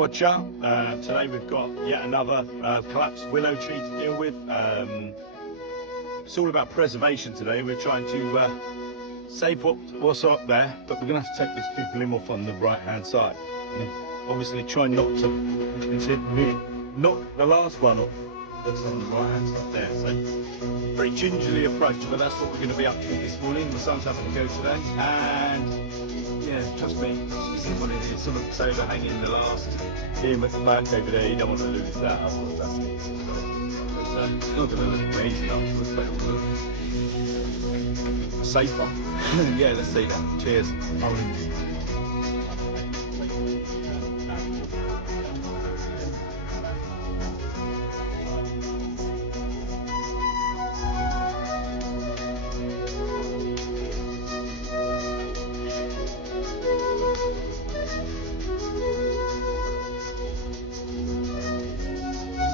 Watcher. Today we've got yet another collapsed willow tree to deal with. It's all about preservation today. We're trying to save what's up there, but we're going to have to take this big limb off on the right hand side. And obviously try not to, not the last one off that's on the right hand side there. So very gingerly approach, but that's what we're going to be up to this morning. The sun's having a go today, and yeah, trust me, this is what it is. Some of it's overhanging the last limb at the back over there. You don't want to lose that, otherwise that's it. So it's not going to look amazing afterwards, but it will look safer. Yeah, let's see that. Cheers.